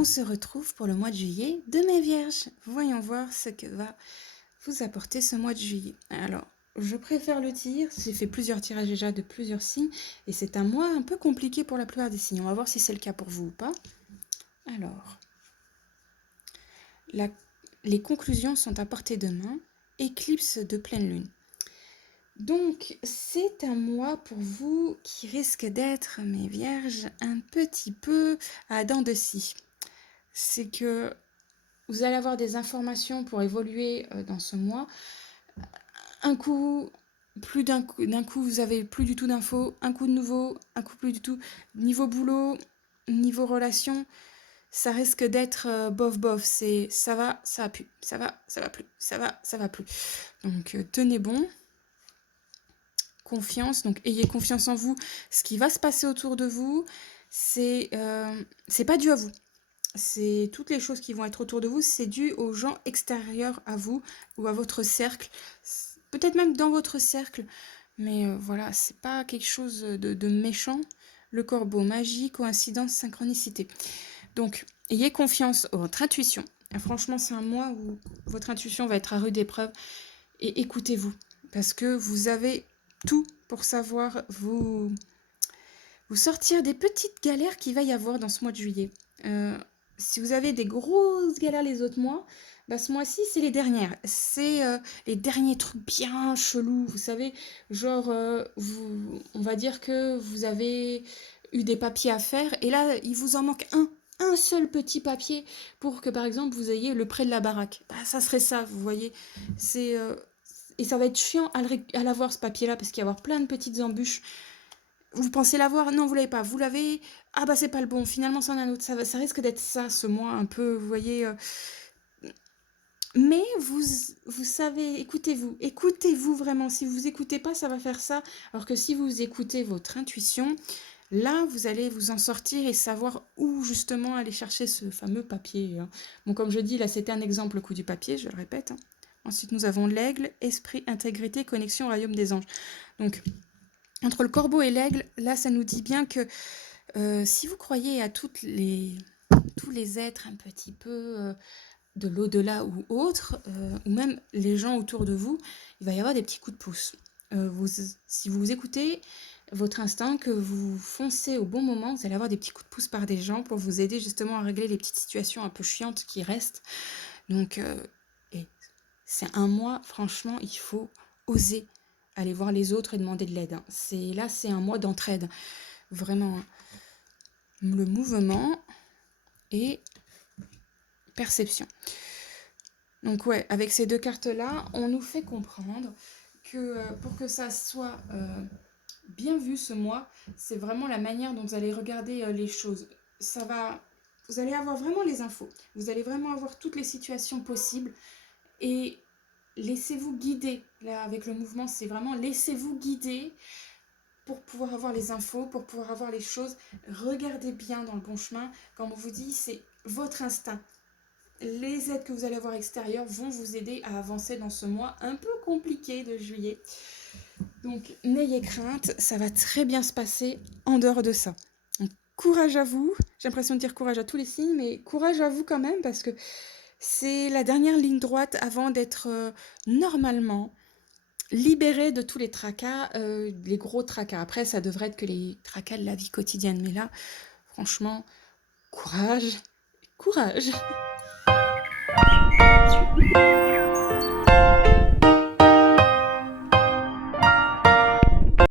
On se retrouve pour le mois de juillet de mes vierges. Voyons voir ce que va vous apporter ce mois de juillet. Alors, je préfère le tir. J'ai fait plusieurs tirages déjà de plusieurs signes. Et c'est un mois un peu compliqué pour la plupart des signes. On va voir si c'est le cas pour vous ou pas. Alors, les conclusions sont à portée de main. Éclipse de pleine lune. Donc, c'est un mois pour vous qui risque d'être, mes vierges, un petit peu à dents de scie. C'est que vous allez avoir des informations pour évoluer dans ce mois. Un coup, d'un coup, vous avez plus du tout d'infos. Un coup de nouveau, un coup plus du tout. Niveau boulot, niveau relation, ça risque d'être bof bof. C'est ça va plus. Ça va plus. Ça va plus. Donc tenez bon. Confiance. Donc ayez confiance en vous. Ce qui va se passer autour de vous, c'est pas dû à vous. C'est toutes les choses qui vont être autour de vous, c'est dû aux gens extérieurs à vous ou à votre cercle, peut-être même dans votre cercle, mais voilà, c'est pas quelque chose de méchant. Le corbeau, magie, coïncidence, synchronicité. Donc, ayez confiance en votre intuition. Et franchement, c'est un mois où votre intuition va être à rude épreuve et écoutez-vous, parce que vous avez tout pour savoir vous sortir des petites galères qu'il va y avoir dans ce mois de juillet. Si vous avez des grosses galères les autres mois, bah ce mois-ci, c'est les dernières. C'est les derniers trucs bien chelous, vous savez, genre, on va dire que vous avez eu des papiers à faire, et là, il vous en manque un seul petit papier pour que, par exemple, vous ayez le prêt de la baraque. Bah, ça serait ça, vous voyez. Et ça va être chiant à l'avoir, ce papier-là, parce qu'il va y avoir plein de petites embûches. Vous pensez l'avoir? Non, vous l'avez pas. Vous l'avez? Ah bah c'est pas le bon. Finalement, c'en est un autre. Ça risque d'être ça, ce mois un peu, vous voyez. Mais vous savez, écoutez-vous vraiment. Si vous écoutez pas, ça va faire ça. Alors que si vous écoutez votre intuition, là, vous allez vous en sortir et savoir où justement aller chercher ce fameux papier. Bon, comme je dis, là, c'était un exemple, le coup du papier, je le répète. Ensuite, nous avons l'aigle, esprit, intégrité, connexion au royaume des anges. Donc, entre le corbeau et l'aigle, là, ça nous dit bien que si vous croyez à tous les êtres un petit peu de l'au-delà ou autres, ou même les gens autour de vous, il va y avoir des petits coups de pouce. Si vous écoutez votre instinct, que vous foncez au bon moment, vous allez avoir des petits coups de pouce par des gens pour vous aider justement à régler les petites situations un peu chiantes qui restent. Donc, c'est un mois, franchement, il faut oser aller voir les autres et demander de l'aide. C'est un mois d'entraide. Vraiment, le mouvement et perception. Donc ouais, avec ces deux cartes-là, on nous fait comprendre que pour que ça soit bien vu ce mois, c'est vraiment la manière dont vous allez regarder les choses. Vous allez avoir vraiment les infos. Vous allez vraiment avoir toutes les situations possibles et laissez-vous guider. Là, avec le mouvement, c'est vraiment laissez-vous guider pour pouvoir avoir les infos, pour pouvoir avoir les choses. Regardez bien dans le bon chemin. Comme on vous dit, c'est votre instinct. Les aides que vous allez avoir extérieures vont vous aider à avancer dans ce mois un peu compliqué de juillet. Donc, n'ayez crainte, ça va très bien se passer en dehors de ça. Donc, courage à vous. J'ai l'impression de dire courage à tous les signes, mais courage à vous quand même, parce que c'est la dernière ligne droite avant d'être normalement libéré de tous les tracas, les gros tracas. Après, ça devrait être que les tracas de la vie quotidienne. Mais là, franchement, courage, courage.